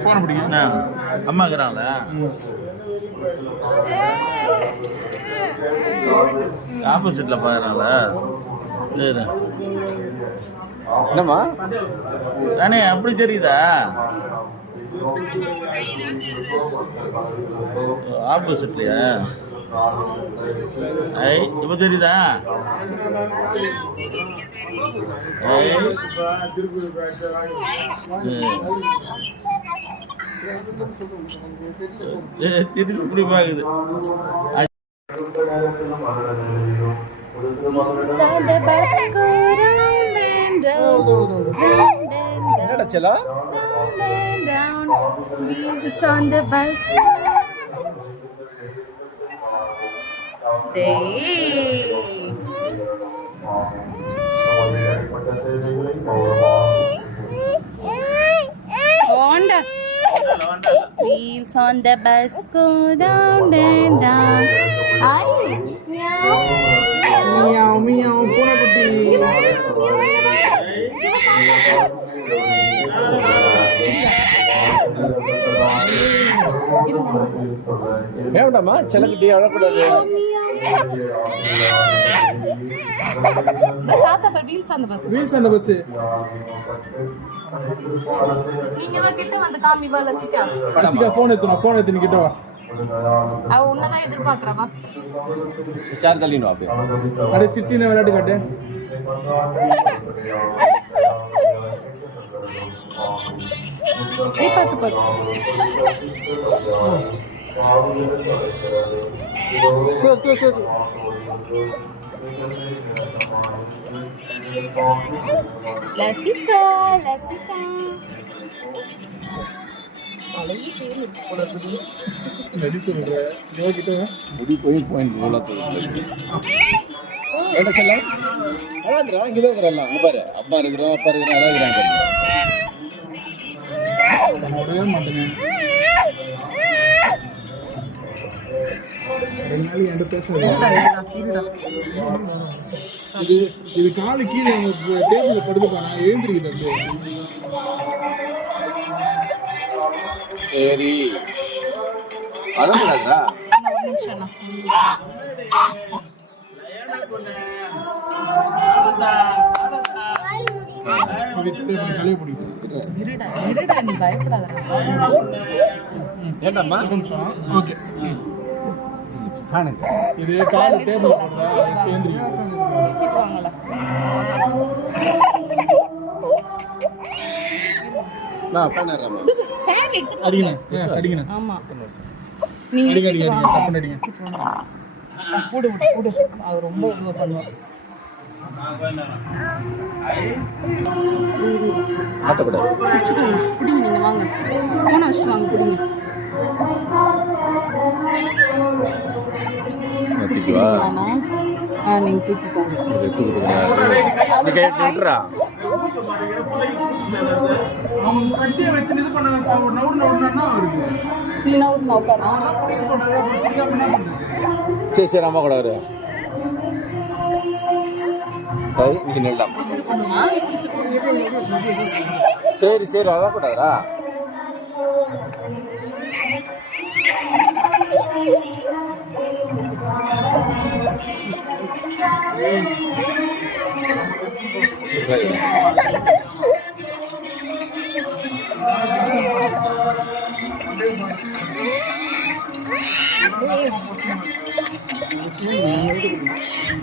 Phone பிடிங்க. என்ன அம்மா இருக்கிறாங்களா? ஆப்போசிட்ல பாக்குறாங்களா? என்னம்மா அண்ணே அப்படி தெரியுதா? ஆப்போசிட்லையா? ஐ இப்ப தெரியுதா? திருப்பி இப்படி பாக்குது. என்னடா செல்லா? On the bus. Honda. Wheels on the bus go down and down. Hi. Meow. Meow meow பூனைக்குட்டி. வேண்டாமா செல்லக்குட்டி அழக்கூடாது. Wheels on the bus. Wheels அந்த பஸ். நீங்க வா கிட்ட வந்து காமி வா லசிகா. லசிகா ஃபோன் எடுத்து கிட்ட வா. அவ உன்னதான் எதிர்பார்க்கறவா. சார் தள்ளினு அப்படியே. அட சிச்சின விளையாட்டு காட்டு. நீ பாத்து பாத்து. சரி. லசிகா. நடி சொல்ற. கிட்ட முடி பாயிண்ட் போல தோணுது. என்ன செல்ல? அழகுறா இங்க வரலாம். இங்க பாரு. அப்பா இருக்கறோம் அழகுறாங்க. பண்ணவே மாட்டேங்க. ரெண்டு நாள் என்கிட்ட பேசாது. இது காலு கீழே டேபிள்ல படுத்துப்பாங்க. எழுந்திருக்குது அப்படியே. சரி அழகுறாங்களா? தலையை பிடிக்கும். இருடா நீ பயப்படாத. ஏண்டாம்மா ஓகே. இது காலு டேபிள் சேர்ந்துருக்கு. அடிக்கணும். ஆமா நீ அடிங்க. போடு அவர் ரொம்ப இதுவா பண்ணுவார். பிடிங்க நீங்க வாங்க. போன வச்சுட்டு வாங்க பிடிங்க. நீங்க தூக்கிக்கோங்க. கட்டியை வச்சு இது பண்ண சரி அம்மா கூட வரு. நீ நில்லாம். சரி அழக்கூடாதா?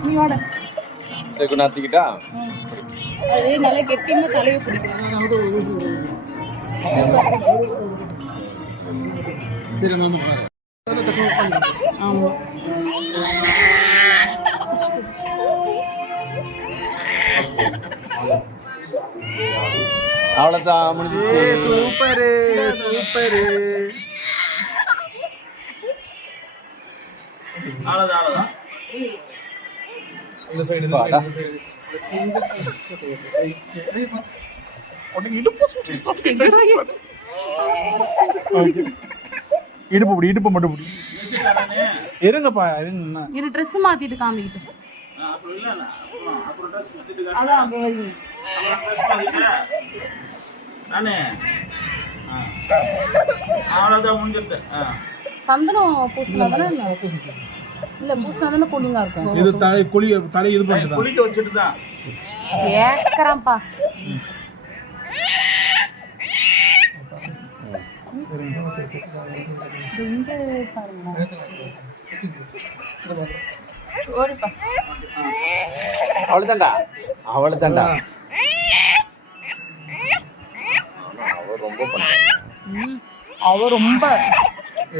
நீ வாட. சரி நாத்திக்கிட்டா அது நல்லா கெட்டிமா தலையை பிடிக்கும். ஆமா அவ்வளவுதான் முடிஞ்சிச்சு. சூப்பரு. அவ்வளவுதான். இந்த சைடு இடுப்பு மட்டும் பிடி. இருங்கப்பா இருங்க. இரு ட்ரெஸ் மாத்திட்டு காமிக்கிட்டு. அதான் நானே அவ்வளோதான் முடிஞ்சது. சந்தனம் பூசினா தானே இல்ல பூசினா தானே கூலிங்கா இருக்கும். இது தலை இது பண்ணிட்டு குளிக்க வச்சுட்டு தான் ஏக்கறான்ப்பா. இங்க பாருங்க. ஓடிப்பா. அவ்வளவுதான்டா அவ ரொம்ப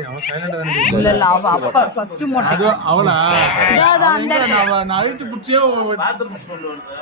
அவன் சைலண்டா தானே இல்ல அவ அப்பா ஃபர்ஸ்ட் மோட்டை அவளா அந்த நான் அழுத்தி பிடிச்சே பாத்ரூம் ஸ்மெல் வருது.